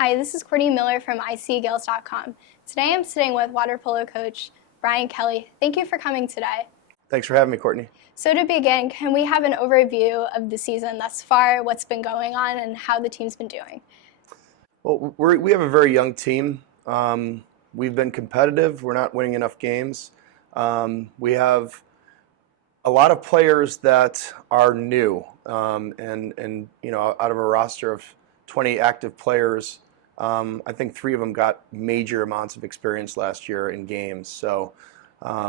Hi, this is Courtney Miller from ICGaels.com. Today I'm sitting with water polo coach Brian Kelly. Thank you for coming today. Thanks for having me, Courtney. So to begin, can we have an overview of the season thus far, what's been going on, and how the team's been doing? Well, we have a very young team. We've been competitive. We're not winning enough games. We have a lot of players that are new, and out of a roster of 20 active players, I think 3 of them got major amounts of experience last year in games. So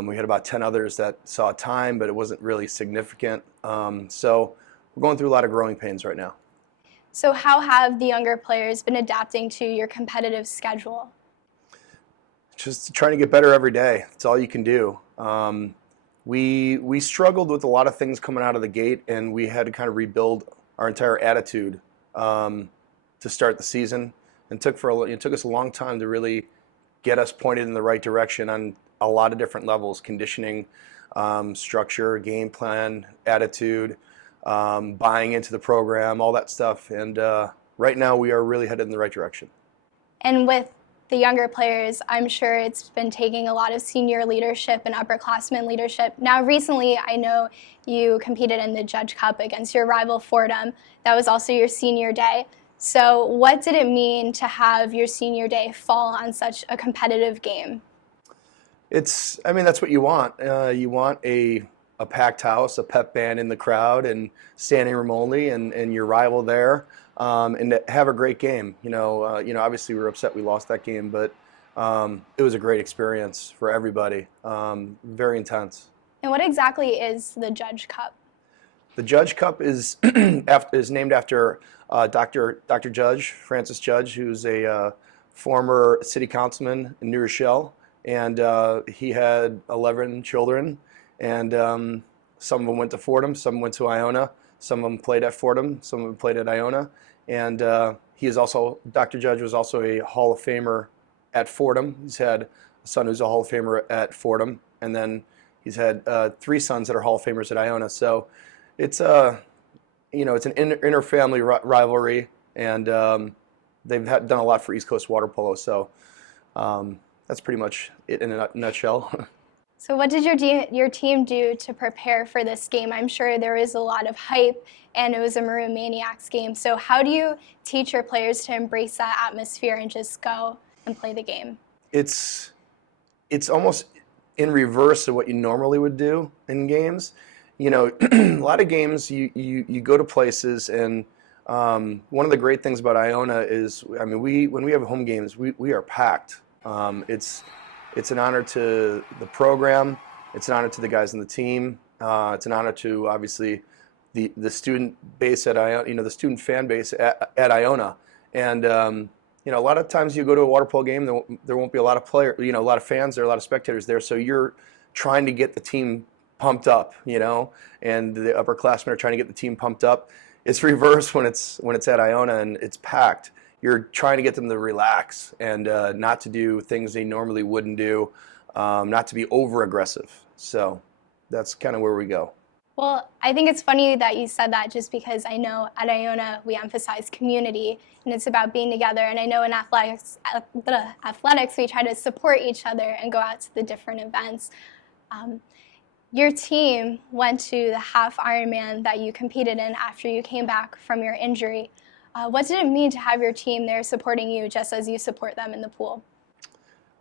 we had about 10 others that saw time, but it wasn't really significant. So we're going through a lot of growing pains right now. So how have the younger players been adapting to your competitive schedule? Just trying to get better every day. That's all you can do. We struggled with a lot of things coming out of the gate, and we had to kind of rebuild our entire attitude to start the season. And it took us a long time to really get us pointed in the right direction on a lot of different levels: conditioning, structure, game plan, attitude, buying into the program, all that stuff. And right now we are really headed in the right direction. And with the younger players, I'm sure it's been taking a lot of senior leadership and upperclassmen leadership. Now, recently, I know you competed in the Judge Cup against your rival Fordham. That was also your senior day. So what did it mean to have your senior day fall on such a competitive game? That's what you want. You want a packed house, a pep band in the crowd, and standing room only, and your rival there, and to have a great game. Obviously we were upset we lost that game, but it was a great experience for everybody. Very intense. And what exactly is the Judge Cup? The Judge Cup is is named after Dr. Judge, Francis Judge, who's a former city councilman in New Rochelle, and he had 11 children, and some of them went to Fordham, some went to Iona, some of them played at Fordham, some of them played at Iona, and Dr. Judge was also a Hall of Famer at Fordham. He's had a son who's a Hall of Famer at Fordham, and then he's had 3 sons that are Hall of Famers at Iona. So it's it's an inter-family rivalry, and they've done a lot for East Coast water polo. So that's pretty much it in a nutshell. So what did your team do to prepare for this game? I'm sure there was a lot of hype, and it was a Maroon Maniacs game. So how do you teach your players to embrace that atmosphere and just go and play the game? It's almost in reverse of what you normally would do in games. A lot of games you go to places, and one of the great things about Iona is, when we have home games, we are packed. It's an honor to the program. It's an honor to the guys on the team. It's an honor to, obviously, the student base at Iona, the student fan base at Iona. And a lot of times you go to a water polo game, there won't be a lot of a lot of fans there, a lot of spectators there. So you're trying to get the team pumped up, and the upperclassmen are trying to get the team pumped up. It's reverse when it's at Iona and it's packed. You're trying to get them to relax and not to do things they normally wouldn't do, not to be over aggressive. So that's kind of where we go. Well, I think it's funny that you said that, just because I know at Iona we emphasize community, and it's about being together. And I know in athletics we try to support each other and go out to the different events. Your team went to the half Ironman that you competed in after you came back from your injury. What did it mean to have your team there supporting you just as you support them in the pool?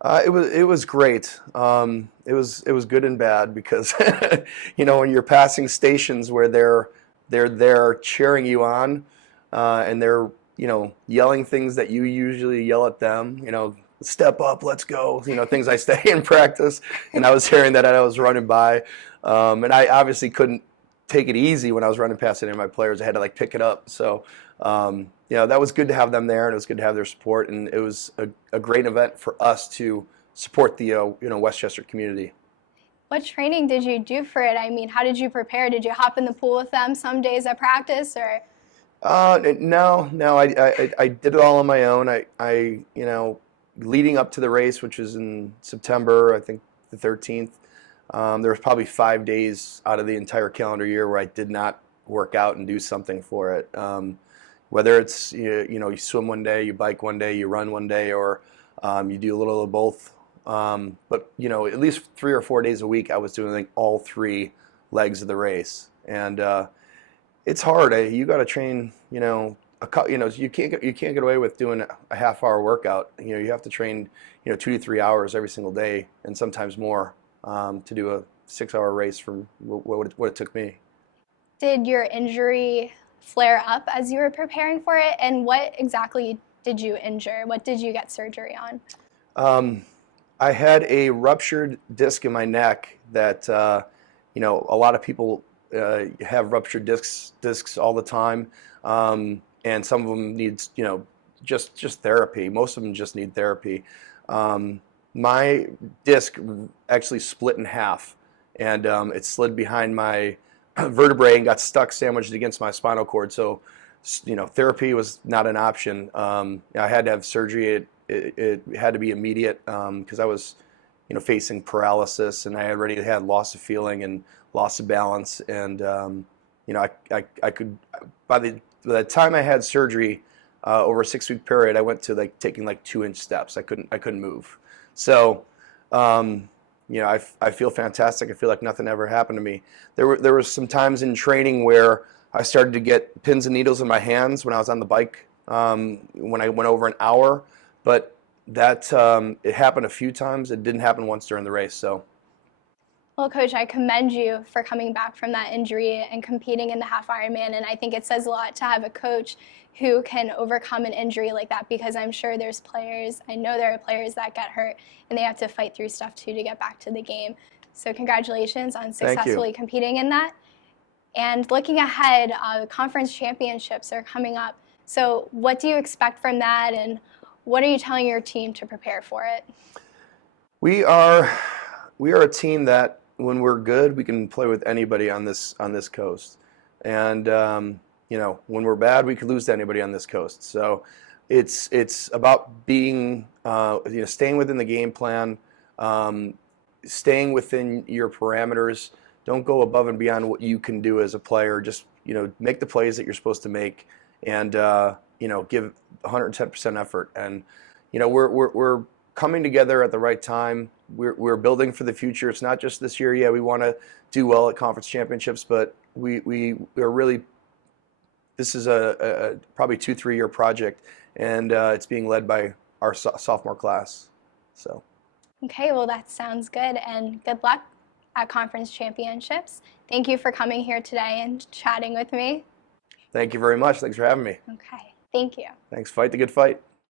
It was great. It was good and bad because when you're passing stations where they're there cheering you on, and they're yelling things that you usually yell at them, step up, let's go, things I say in practice, and I was hearing that as I was running by, and I obviously couldn't take it easy when I was running past any of my players. I had to pick it up. So that was good to have them there, and it was good to have their support, and it was a great event for us to support the Westchester community. What training did you do for it? How did you prepare? Did you hop in the pool with them some days at practice, or? No. I did it all on my own. I leading up to the race, which was in September, I think the 13th, there was probably 5 days out of the entire calendar year where I did not work out and do something for it. whether it's you swim one day, you bike one day, you run one day, or you do a little of both. But at least 3 or 4 days a week, I was doing like all 3 legs of the race, and it's hard. You got to train. You can't get away with doing a half-hour workout. You have to train 2 to 3 hours every single day, and sometimes more, to do a 6-hour race from what it took me. Did your injury flare up as you were preparing for it? And what exactly did you injure? What did you get surgery on? I had a ruptured disc in my neck that, a lot of people have ruptured discs all the time, and some of them need, just therapy. Most of them just need therapy. My disc actually split in half, and it slid behind my vertebrae and got stuck, sandwiched against my spinal cord. So, therapy was not an option. I had to have surgery. It had to be immediate, because I was, facing paralysis, and I already had loss of feeling and loss of balance. And I could, by the time I had surgery, over a 6-week period, I went to taking 2-inch steps. I couldn't move. So, I feel fantastic. I feel like nothing ever happened to me. There were some times in training where I started to get pins and needles in my hands when I was on the bike, when I went over an hour. But that it happened a few times. It didn't happen once during the race. So. Well, Coach, I commend you for coming back from that injury and competing in the half Ironman. And I think it says a lot to have a coach who can overcome an injury like that, because I'm sure I know there are players that get hurt and they have to fight through stuff too to get back to the game. So congratulations on successfully competing in that. And looking ahead, conference championships are coming up. So what do you expect from that, and what are you telling your team to prepare for it? We are a team that, when we're good, we can play with anybody on this coast, and when we're bad, we could lose to anybody on this coast. So it's about being staying within the game plan, staying within your parameters. Don't go above and beyond what you can do as a player. Just make the plays that you're supposed to make, and give 110% effort. And we're coming together at the right time. We're building for the future. It's not just this year. Yeah, we want to do well at conference championships, but we are really, this is a probably 2-3 year project, and it's being led by our sophomore class. So. Okay, well, that sounds good, and good luck at conference championships. Thank you for coming here today and chatting with me. Thank you very much. Thanks for having me. Okay, thank you. Thanks. Fight the good fight.